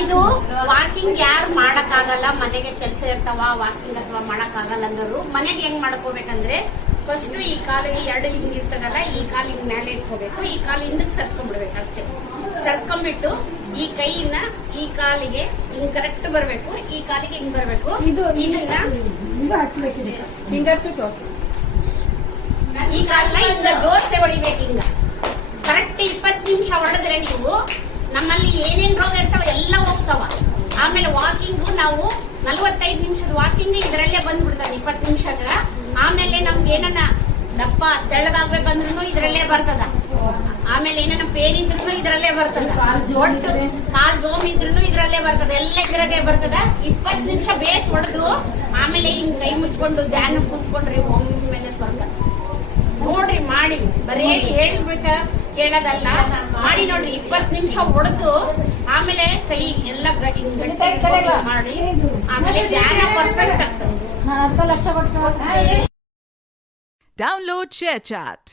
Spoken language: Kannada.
ಇದು ವಾಕಿಂಗ್ ಯಾರು ಮಾಡಕ್ಕಾಗಲ್ಲ, ಮನೆಗೆ ಕೆಲಸ ಇರ್ತಾವ, ವಾಕಿಂಗ್ ಅಥವಾ ಮಾಡಕ್ಕಾಗಲ್ಲ ಅಂದರು ಮನೆಗೆ ಹೆಂಗ್ ಮಾಡ್ಕೋಬೇಕಂದ್ರೆ ಫಸ್ಟ್ ಈ ಕಾಲಿಗೆ ಎರಡು ಹಿಂಗಿರ್ತದಲ್ಲ, ಈ ಕಾಲು ಹಿಂಗ್ ಮೇಲೆ ಇಟ್ಕೋಬೇಕು, ಈ ಕಾಲು ಹಿಂದಕ್ಕೆ ಸರ್ಸ್ಕೊಂಡ್ಬಿಡ್ಬೇಕು ಅಷ್ಟೇ. ಸರ್ಸ್ಕೊಂಡ್ಬಿಟ್ಟು ಈ ಕೈನ ಈ ಕಾಲಿಗೆ ಹಿಂಗ್ ಕರೆಕ್ಟ್ ಬರ್ಬೇಕು, ಈ ಕಾಲಿಗೆ ಹಿಂಗ್ ಬರ್ಬೇಕು. ಈ ಕಾಲನ್ನ ಹಿಂಗ ಜೋರ್ಸೆ ಹೊಡಿಬೇಕು. ಹಿಂಗ ಕರೆಕ್ಟ್ 20 ನಿಮಿಷ ಹೊಡೆದ್ರೆ ನೀವು ನಮ್ಮಲ್ಲಿ ಏನೇನ್ ರೋಗ ಇರ್ತಾವ ಎಲ್ಲ ಹೋಗ್ತಾವ. ಆಮೇಲೆ ವಾಕಿಂಗು ನಾವು 45 ನಿಮಿಷದ ವಾಕಿಂಗ್ ಇದರಲ್ಲೇ ಬಂದ್ಬಿಡ್ತದೆ 20 ನಿಮಿಷದ. ಆಮೇಲೆ ನಮ್ಗೆ ಏನನ್ನ ದಪ್ಪ ತೆಳ್ಳಗಾಗ್ಬೇಕಂದ್ರೂ ಇದರಲ್ಲೇ ಬರ್ತದ. ಆಮೇಲೆ ಏನನ್ನ ಪೇನ್ ಇದ್ರು ಇದರಲ್ಲೇ ಬರ್ತದ, ಒಟ್ಟು ಕಾಲ್ ಜೋಮ್ ಇದ್ರು ಇದರಲ್ಲೇ ಬರ್ತದ, ಎಲ್ಲ ಇದ್ರಾಗೆ ಬರ್ತದ. 20 ನಿಮಿಷ ಬೇಸ್ ಹೊಡೆದು ಆಮೇಲೆ ಹಿಂಗ್ ಕೈ ಮುಚ್ಕೊಂಡು ಧ್ಯಾನ ಕೂತ್ಕೊಂಡ್ರಿ ಒಮ್ಮೆಲೆ ಸ್ವರ್ಗ ನೋಡ್ರಿ. ಮಾಡಿ ಬರೀ ಹೇಳ್ಬೇಕ ಕೇಳೋದಲ್ಲ, ಮಾಡಿ ನೋಡ್ರಿ. 20 ನಿಮಿಷ ಹೊಡೆದು ಆಮೇಲೆ ಕೈ ಎಲ್ಲ ಗಟ್ಟಿ ಮಾಡಿ ಆಮೇಲೆ ಧ್ಯಾನ ಪರ್ಫೆಕ್ಟ್ ಆಗ್ತದೆ. Download ShareChat.